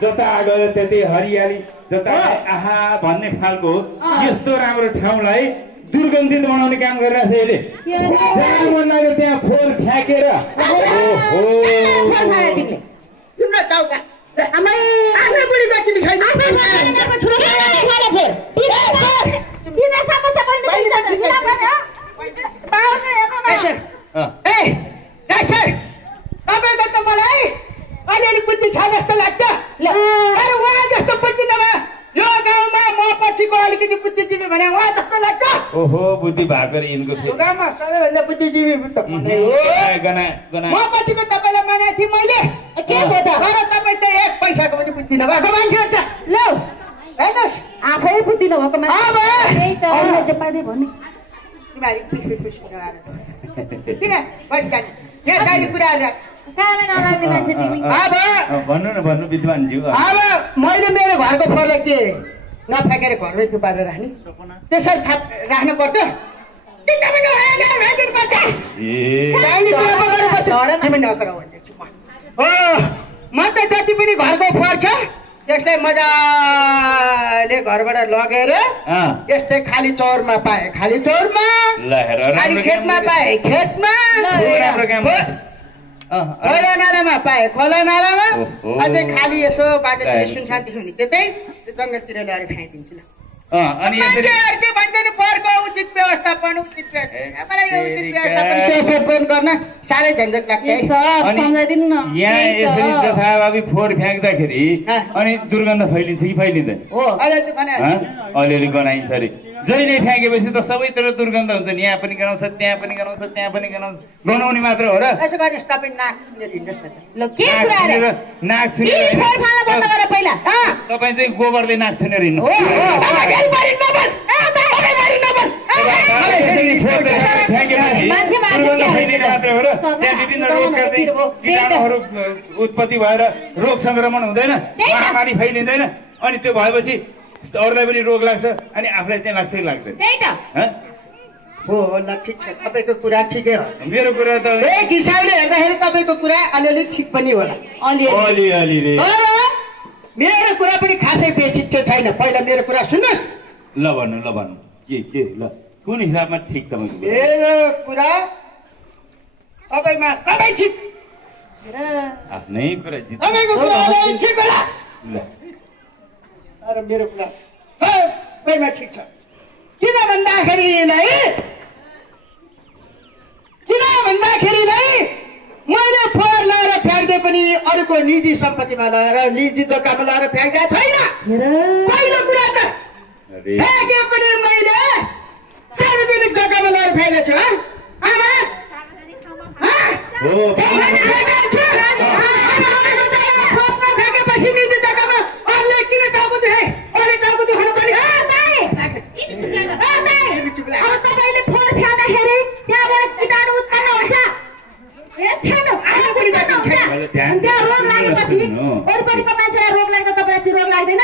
जता गयो त्यतै हरियाली जता आहा भन्ने खालको यस्तो राम्रो ठाउँलाई दुर्गन्धित बनाउने काम गरिरहेछ यसले जहाँ मन लाग्यो त्यहाँ फोहोर फ्याँकेर तपाईँको त मलाई अलिअलि बुद्धि छ जस्तो लाग्छ उहाँ जस्तो बुद्धि नभए यो गाउँमा म पछिको अलिकति बुद्धिजीवी भने उहाँ जस्तो लाग्छ ओहो बुद्धि भएको यिनको गाउँमा सबैभन्दा बुद्धिजीवी म पछिको तपाईँलाई मानेको थिएँ मैले के हो त तपाईँ त एक पैसाको पनि बुद्धि नभएको मान्छे हुन्छ ल हेर्नुहोस् आफै बुद्धि नभएको किन बढी जाने यहाँ गाडी कुराहरू भन्नु विद्वानज्यू अब मैले मेरो घरको फोहोरलाई के नफ्याँकेर घरमै थुपारेर राख्ने त्यसरी राख्नु पर्छ म त जति पनि घरको फोहोर छ त्यस्तै मजाले घरबाट लगेर त्यस्तै खाली चौरमा पाए खाली चौरमा खाली खेतमा पाए खेतमा खोला नालामा पाए खोला नालामा अझै खाली यसो बाटोतिर सुनसान देख्यो भने त्यतै जङ्गलतिर ल्याएर फ्याँकिदिन्छु ल मान्छेहरू के भन्छ नि पोहोरको उचित व्यवस्थापन उचित मलाई यो उचित व्यवस्थापन गर्न साह्रै झन्झट लाग्छ है यहाँ यसरी जथाभावी फोहोर फ्याँक्दाखेरि अनि दुर्गन्ध फैलिन्छ कि फैलिँदैन अलिअलि गनाइन्छ अरे जहिले फ्याँकेपछि त सबैतिर दुर्गन्ध हुन्छ नि यहाँ पनि गनाउँछ त्यहाँ पनि गनाउँछ त्यहाँ पनि गनाउँछ गनाउने मात्र हो र यसो गर्नुहोस् तपाईँ नाक छुनेर हिँड्नुहोस् न नाक छुनेर तपाईँ चाहिँ गोबरले नाक छुनेर हिँड्नु उत्पत्ति भएर रोग संक्रमण हुँदैन महामारी फैलिँदैन अनि त्यो भएपछि अरूलाई पनि रोग लाग्छ अनि आफूलाई चाहिँ लाग्छ कि लाग्दैन हो ल ठिक छ तपाईँको कुरा ठिकै हो मेरो कुरा त एक हिसाबले हेर्दाखेरि तपाईँको कुरा अलिअलि ठिक पनि होला अलिअलि रे मेरो कुरा पनि खासै बेठिक चाहिँ छैन पहिला मेरो कुरा सुन्नुहोस् ल भन्नु के ल कुन हिसाबमा ठिक तपाईँको मेरो कुरा सबैमा सबै ठिक आफ्नै कुरा तपाईँको कुरा ठिक होला तर मेरो कुरा सबैमा ठिक छ किन भन्दाखेरिलाई मैले फोहोर लाएर फ्याँक्दै पनि अरूको निजी सम्पत्तिमा लगाएर निजी जग्गामा लगाएर फ्याँक्दा छैन पहिलो कुरा त फ्याँके पनि मैले सार्वजनिक जग्गामा लगाएर फ्याँकेको छु फ्याँकेपछि निजी जग्गामा अरूले किन टाउको दुखाए अरूले टाउको दुखाउनु पर्ने अब तपाईले फोहोर फ्याँक्दाखेरि त्यहाँबाट कीटाणु उत्पन्न हुन्छ त्यहाँ रोग लागेपछि वरिपरिको मान्छेलाई रोग लाग्दा तपाईँलाई चाहिँ रोग लाग्दैन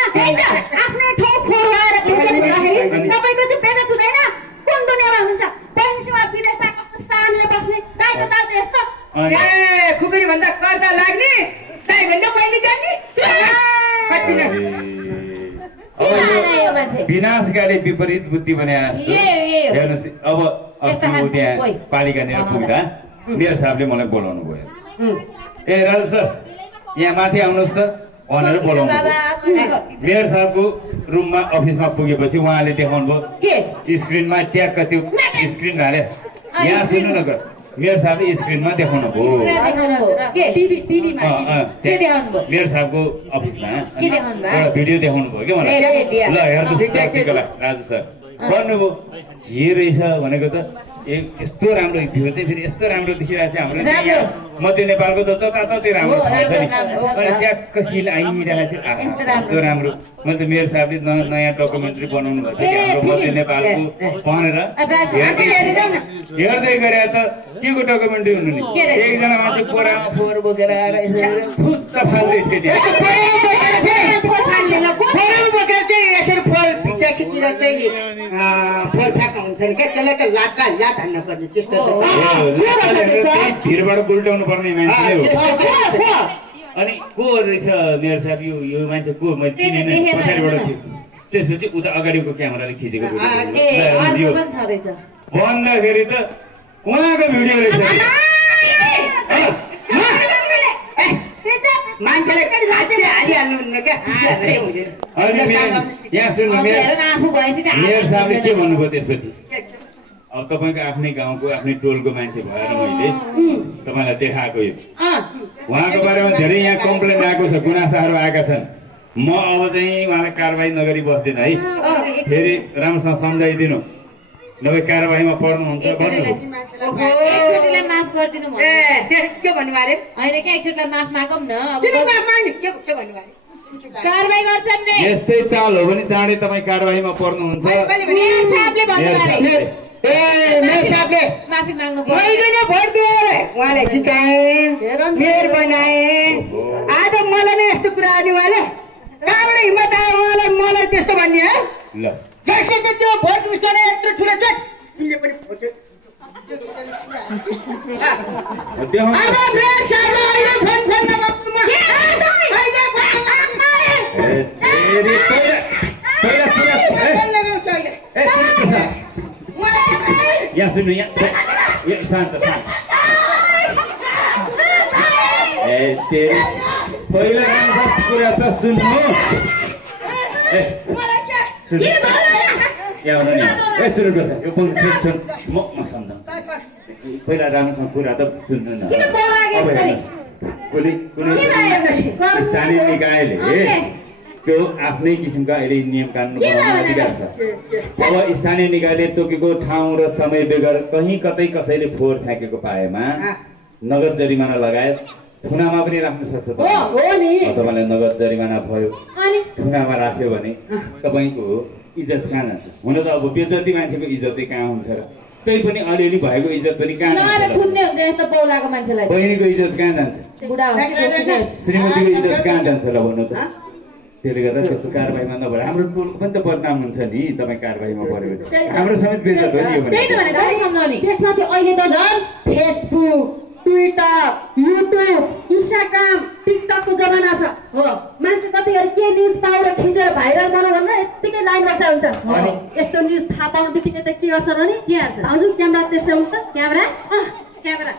आफ्नै ठाउँ फोहोर लगाएर फ्याँक्दाखेरि तपाईँको चाहिँ पेट हुँदैन कुन दुनियाँमा हुनुहुन्छ बहिनी चाहिँ विदेशमा कस्तो सामले बस्ने दाइको दाजु यस्तो खुकुरी भन्दा कर्दा लाग्ने दाइ भन्दा बहिनी जाने विनाशकारी विपरीत बुद्धि भने हेर्नुहोस् अब त्यहाँ पालिकानिर पुग्दा मेयर साहबले मलाई बोलाउनु भयो ए राजु सर यहाँ माथि आउनुहोस् त भनेर बोलाउनु भयो मेयर साहबको रुममा अफिसमा पुगेपछि उहाँले देखाउनु भयो स्क्रिनमा ट्यागका त्यो स्क्रिन हाले यहाँ सुन्नु न मेयर साहबले स्क्रिनमा देखाउनु भयो मेयर साहबको अफिसमा एउटा भिडियो देखाउनु भयो क्या मलाई ल हेर्नुहोस् राजु सर भन्नुभयो के रहेछ भनेको त यस्तो राम्रो भ्यू चाहिँ फेरि यस्तो राम्रो देखिरहेको छ हाम्रो यहाँ मध्य नेपालको त जताततै राम्रो छ नि अनि ट्याक्क सिल आइरहेको थियो यस्तो राम्रो मैले त मेयर साहबले नयाँ डकुमेन्ट्री बनाउनु भएको छ हाम्रो मध्य नेपालको भनेर हेर्दै गरे त के को डकुमेन्ट्री हुनु नि एकजना मान्छे बोरामा फोहोर बोकेर आएर फुत्त फाल्दै थियो यसरी फोहोर भिजाखितिर चाहिँ फोहोर फ्याँक्नु हुन्थेन क्या त्यसलाई त लात हान्न पर्ने त्यस्तो भिरबाट उल्टाउनु पर्ने मान्छे हो अनि को रहेछ मेयर साहब यो मान्छे को मैले चिनेन पछाडिबाट थियो त्यसपछि उता अगाडिको क्यामेराले खिचेको भन्दाखेरि त उहाँको भिडियो रहेछ मान्छेले हालिहाल्नु क्या यहाँ सुन्नु मेयर साहबले के भन्नुभयो त्यसपछि अब तपाईँको आफ्नै गाउँको आफ्नै टोलको मान्छे भएर मैले तपाईँलाई देखाएको यो उहाँको बारेमा धेरै यहाँ कम्प्लेन आएको छ गुनासाहरू आएका छन् म अब चाहिँ उहाँलाई कारवाही नगरी बस्दिनँ है फेरि राम्रोसँग सम्झाइदिनु नभए कारवाहीमा पर्नुहुन्छ भन्नुभयो यस्तै ताल हो भने चाँडै तपाईँ कारवाहीमा पर्नुहुन्छ मेयर साहबले माफी माग्नु मैले नै भोट दिए उहाँलाई जिताए मेयर बनाए आज मलाई नै यस्तो कुरा आउने उहाँले कहाँबाट हिम्मत आयो उहाँलाई मलाई त्यस्तो भन्ने है जसले त्यो भोट उसले यत्रो ठुलो छ तिमीले पनि भोट मेयर साहबले अहिले फोन यहाँ सुन्नु यहाँ शान्त शान्त ए तेरो पहिला कुरा त सुन्नु ए सुन्नु यहाँ आउनु नि ए सुरु गर्छ यो सुन म सम्झाउँछु पहिला राम्रोसँग कुरा त सुन्नु न कुनै स्थानीय निकायले त्यो आफ्नै किसिमका अहिले नियम कानुन बनाउने अधिकार छ अब स्थानीय निकायले तोकेको ठाउँ र समय बेगर कहीँ कतै कसैले फोहोर फ्याँकेको पाएमा नगद जरिमाना लगायत थुनामा पनि राख्न सक्छ तपाईँलाई नगद जरिमाना भयो थुनामा राख्यो भने तपाईँको इज्जत कहाँ जान्छ हुन त अब बेजती मान्छेको इज्जतै कहाँ हुन्छ र त्यही पनि अलिअलि भएको इज्जत पनि कहाँ जान्छ बहिनीको इज्जत कहाँ जान्छ श्रीमतीको इज्जत कहाँ जान्छ ल भन्नु त त्यसले गर्दा त्यस्तो कारबाहीमा नभएर हाम्रो टोलको पनि त बदनाम हुन्छ नि तपाईँ कारबाहीमा पऱ्यो भने हाम्रो समेत बेइज्जत हो नि यो त्यसमा चाहिँ अहिले त झन् फेसबुक ट्विटर युट्युब इन्स्टाग्राम टिकटकको जमाना छ हो मान्छे कतिहरू के न्युज पाएर खिचेर भाइरल बनाउनु भन्दा यत्तिकै लाइन बसा हुन्छ यस्तो न्युज थाहा पाउनु बित्तिकै त के गर्छ र नि के हाल्छ हजुर क्यामेरा तेर्स्याउनु त क्यामेरा क्यामेरा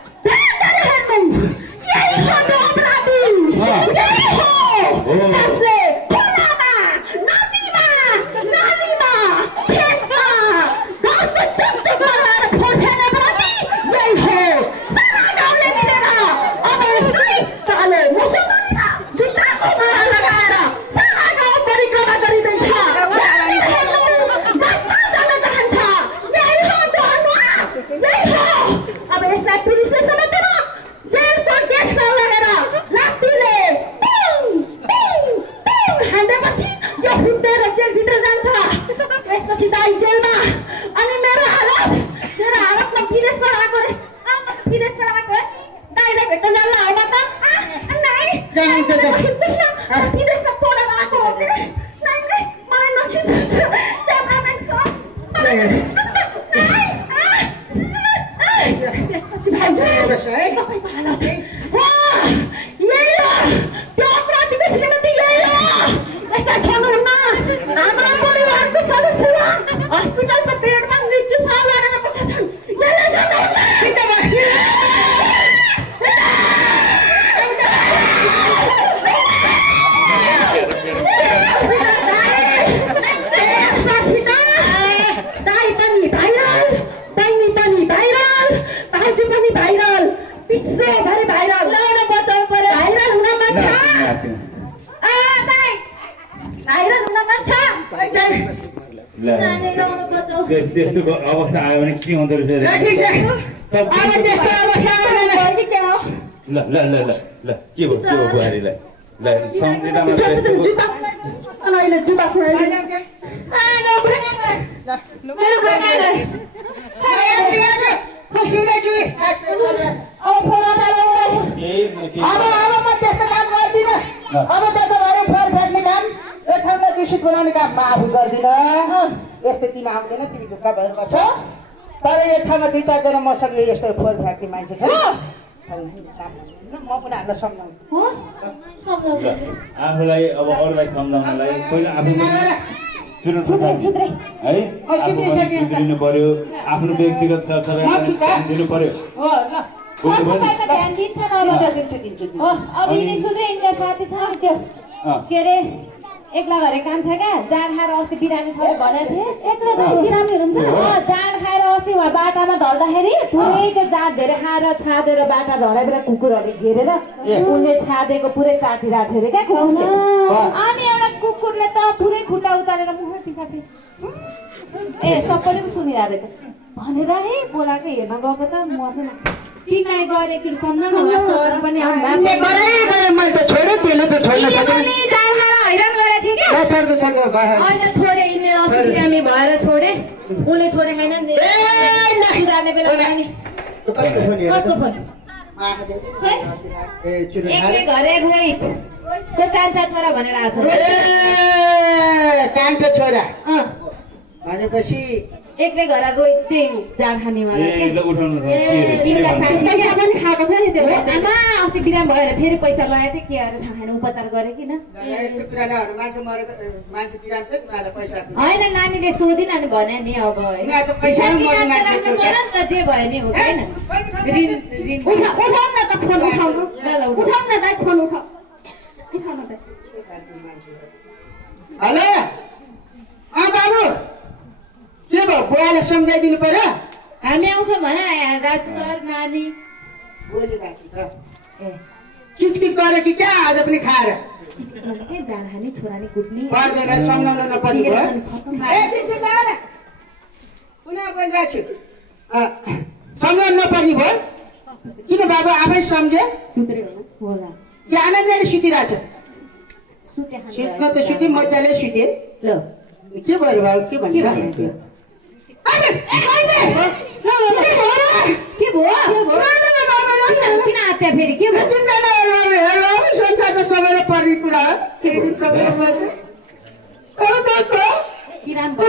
त्यस्तो अवस्था आयो भने के हुँदो रहेछ ल ल ल ल ल के भयो बुहारीलाई ल सम्झिँदामा दूषित बनाउने काम म आफू गर्दिनँ यस्तो तिमी आउँदैन तिमी ढुक्क भएर बस्छ तर यो ठाउँमा 2-4 जना मसँग यस्तो फोहोर फ्याँक्ने मान्छे छ म पनि हामीलाई सम्झाउँछु आफूलाई अब अरूलाई सम्झाउनलाई पहिला आफू है सुध्रिनु पर्यो आफ्नो व्यक्तिगत सरसफाइ दिनु पर्यो एक्ला घरे कान्छ क्या जाँड खाएर अस्ति बिरामी छ भनेको थिएँ एक्लै त बिरामी हुनुहुन्छ जाँड खाएर अस्ति उहाँ बाटामा ढल्दाखेरि पुरै त्यो जाँड धेरै खाएर छादेर बाटा झरेर कुकुरहरूले घेरेर उनले छादेको पुरै चाटिरहेको थियो अरे क्या कुकुरले अनि एउटा कुकुरले त पुरै खुट्टा उतारेर मुख पिसाब ए सबैले पनि सुनिरहेको भनेर है बोलाएको हेर्न गएको त म पनि तिमीलाई गरे कि सम्झाउन सर पनि हैरान गरेको थिएँ क्या अहिले छोडे यिनीहरू अस्ति बिरामी भएर छोडे उसले छोडे छैन सुधार्ने बेला नि कसको फोन एक्लै घरे रोहित को कान्छा छोरा भनेर आएको छ कान्छा छोरा भनेपछि एक्लै घर रोइ त्यही जाड खानेवाला ए ल उठाउनु छ तिनका साथी पैसा पनि खाएको थियो नि त्यो आमा अस्ति बिराम भएर फेरि पैसा लगाएको थिएँ के अरे थाहा छैन उपचार गरे किन यस्तो कुरा नहरू मान्छे मरेको मान्छे बिराम छ उहाँलाई पैसा होइन नानीले सोधिन अनि भने नि अब होइन पैसा मर्नु मान्छे त जे भयो नि हो हैन उठाउ न त फोन उठाउनु उठाउ न दाइ फोन उठाउ उठाउनु त हेलो बाबु के भयो बुवालाई सम्झाइदिनु पर्यो हामी आउँछौँ भने राज सर नानी बोलिरहेको छु त किचकिच गरेर कि क्या आज पनि खाएर के जाँड खाने छोरा नि कुट्ने पर्दैन सम्झाउन नपर्ने भयो पुनः बोलिरहेको छु सम्झाउनु नपर्ने भयो किन बाबु आफै सम्झे होला कि आनन्दले सुतिरहेछ सुत्न त सुति मजाले सुते ल के भयो बाबु के भन्छ के भयो किन आत्या फेरि के भयो संसारको सबैलाई पर्ने कुरा बिराम भयो बिराम भयो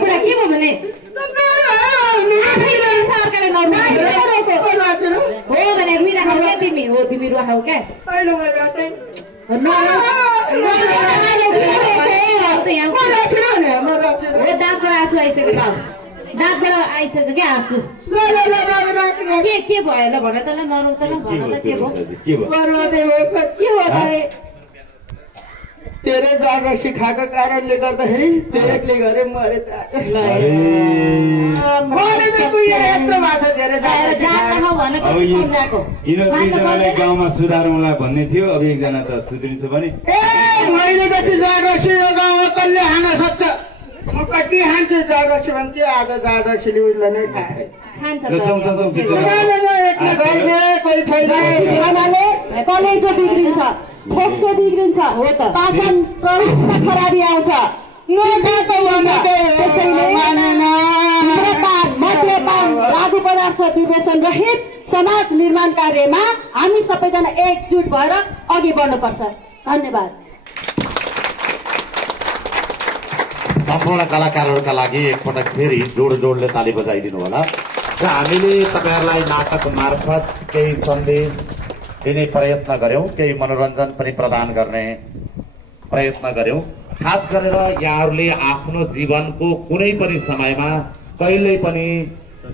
बुढा के भयो भने हो भने रुइराखौ क्या तिमी हो तिमी रुवाखौ क्या दाँतबाट आँसु आइसक्यो ल दाँतबाट आइसक्यो क्या आँसु के भयो ल भन त ल नरौ त ल भन त के भयो तेरै जाग सिखाएको कारणले गर्दाखेरि त्यसले गरे मरे यिनीहरूलाई गाउँमा सुधारौँला भन्ने थियो अब एकजना त सुध्रिन्छ भने मैले जति जाग रक्सी यो गाउँमा कसले खान सक्छ म कति खान्छु जाग रक्सी भन्थ्यो आज जाग रक्सीले उसलाई नै खाए कोही छैन कलेजो बिग्रिन्छ फोक्सो बिग्रिन्छ हो त पाचन प्रमुखमा खराबी आउँछ मद्यपान लागु पदार्थ दुर्व्यसन रहित समाज निर्माण कार्यमा हामी सबैजना एकजुट भएर अघि बढ्नुपर्छ धन्यवाद सम्पूर्ण कलाकारहरूका लागि एकपटक फेरि जोडले ताली बजाइदिनु होला र हामीले तपाईहरुलाई नाटक मार्फत केही सन्देश दिने प्रयत्न गर्यौं केही मनोरञ्जन पनि प्रदान गर्ने प्रयत्न गर्यौं खास गरेर यहाँहरूले आफ्नो जीवनको कुनै पनि समयमा कहिल्यै पनि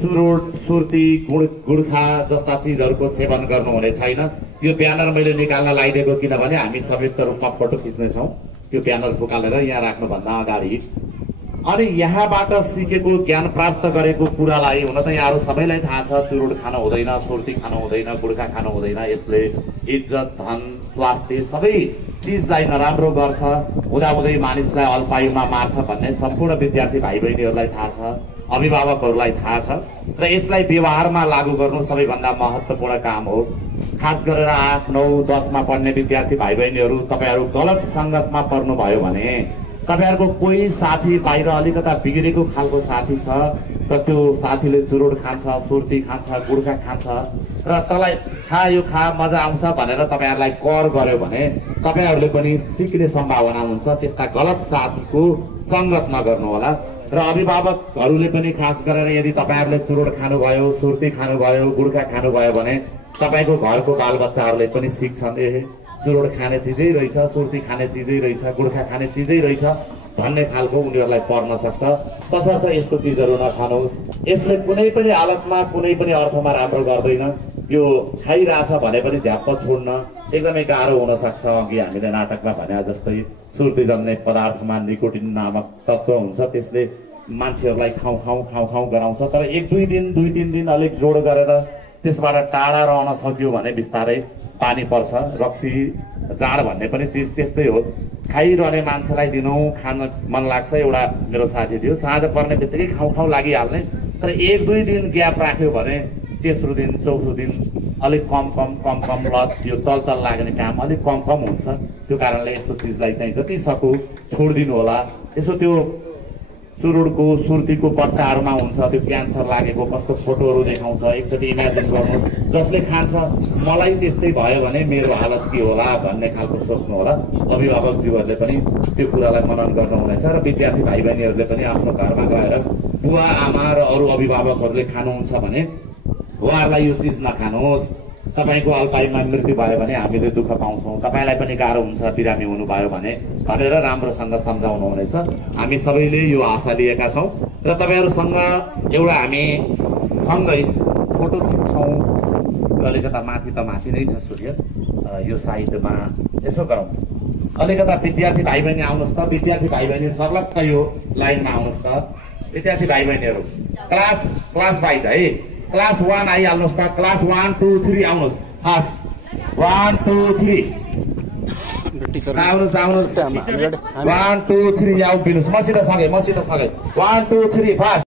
चुरोट सुर्ती गुडखा जस्ता चिजहरूको सेवन गर्नुहुने छैन यो ब्यानर मैले निकाल्न लगाइदिएको किनभने हामी संयुक्त रूपमा फोटो खिच्नेछौँ त्यो ब्यानर फुकालेर यहाँ राख्नुभन्दा अगाडि अनि यहाँबाट सिकेको ज्ञान प्राप्त गरेको कुरालाई हुन त यहाँहरू सबैलाई थाहा छ चुरोट खान हुँदैन सुर्ती खान हुँदैन गुडखा खान हुँदैन यसले इज्जत धन स्वास्थ्य सबै चिजलाई नराम्रो गर्छ हुँदाहुँदै मानिसलाई अल्पायुमा मार्छ भन्ने सम्पूर्ण विद्यार्थी भाइ बहिनीहरूलाई थाहा छ अभिभावकहरूलाई थाहा छ र यसलाई व्यवहारमा लागू गर्नु सबैभन्दा महत्त्वपूर्ण काम हो खास गरेर 8, 9, 10 मा पढ्ने विद्यार्थी भाइ बहिनीहरू तपाईहरु गलत संगतमा पर्नुभयो भने तपाईहरुको कोही साथी बाहिर अलिकता बिग्रेको खालको साथी छ र त्यो साथीले चुरोट खान्छ सुर्ती खान्छ गुडखा खान्छ र तँलाई खा यो खा मजा आउँछ भनेर तपाईहरुलाई कर गर्यो भने तपाईहरुले पनि सिक्ने सम्भावना हुन्छ त्यस्ता गलत साथीको संगत नगर्नु होला र अभिभावकहरूले पनि खास गरेर यदि तपाईहरुले चुरोट खानुभयो सुर्ती खानुभयो गुडखा खानुभयो भने तपाईको घरको बालबच्चाहरूले पनि सिक्छन् ए चुरोट खाने चिजै रहेछ सुर्ती खाने चिजै रहेछ गुडखा खाने चिजै रहेछ भन्ने खालको उनीहरूलाई पर्न सक्छ तसर्थ यस्तो चिजहरू नखानुहोस् यसले कुनै पनि हालतमा कुनै पनि अर्थमा राम्रो गर्दैन यो खाइरहेछ भने पनि झ्याप्प छोड्न एकदमै गाह्रो हुन सक्छ अघि हामीले नाटकमा भने जस्तै सुर्ती जन्ने पदार्थमा निकोटिन नामक तत्त्व हुन्छ त्यसले मान्छेहरूलाई खाउ गराउँछ तर 1-2 दिन 2-3 दिन अलिक जोड गरेर त्यसबाट टाढा रहन सक्यो भने बिस्तारै पानी पर्छ रक्सी जाँड भन्ने पनि चिज त्यस्तै हो खाइरहने मान्छेलाई दिनौँ खान मन लाग्छ एउटा मेरो साथी थियो साँझ पर्ने बित्तिकै खाउ लागिहाल्ने तर 1-2 दिन ग्याप राख्यो भने तेस्रो दिन चौथो दिन अलिक कम लत यो तल लाग्ने काम अलिक कम हुन्छ त्यो कारणले यस्तो चिजलाई चाहिँ जति सक्यो छोडिदिनु होला यसो त्यो चुरुडको सुर्तीको बट्टाहरूमा हुन्छ त्यो क्यान्सर लागेको कस्तो फोटोहरू देखाउँछ। एकचोटि इमेजिन गर्नुहोस्, जसले खान्छ मलाई त्यस्तै भयो भने मेरो हालत के होला भन्ने खालको सोच्नु होला। अभिभावकज्यूहरूले पनि त्यो कुरालाई मनन गर्नुहुनेछ र विद्यार्थी भाइ बहिनीहरूले पनि आफ्नो घरमा गएर बुवा आमा र अरू अभिभावकहरूले खानुहुन्छ भने उहाँहरूलाई यो चिज नखानुहोस्। तपाईँको अल्पायुमा मृत्यु भयो भने हामीले दुःख पाउँछौँ, तपाईँलाई पनि गाह्रो हुन्छ बिरामी हुनुभयो भने भनेर राम्रोसँग सम्झाउनु हुनेछ। हामी सबैले यो आशा लिएका छौँ र तपाईँहरूसँग एउटा हामी सँगै फोटो खिच्छौँ। अलिकता माथि त माथि नै छ सूर्य, यो साइडमा यसो गरौँ। अलिकता विद्यार्थी भाइ बहिनी आउनुहोस् त, विद्यार्थी भाइ बहिनी सर्लक्क यो लाइनमा आउनुहोस् त। विद्यार्थी भाइ बहिनीहरू क्लास वाइज है, क्लास 1 आइहाल्नुहोस् त। क्लास 1 2 3 आउनुहोस् फास्ट। 1 2 3 आउनुहोस् 1 2 3 आउ बिनुस्। मसित सँगै 1 2 3 फास्ट।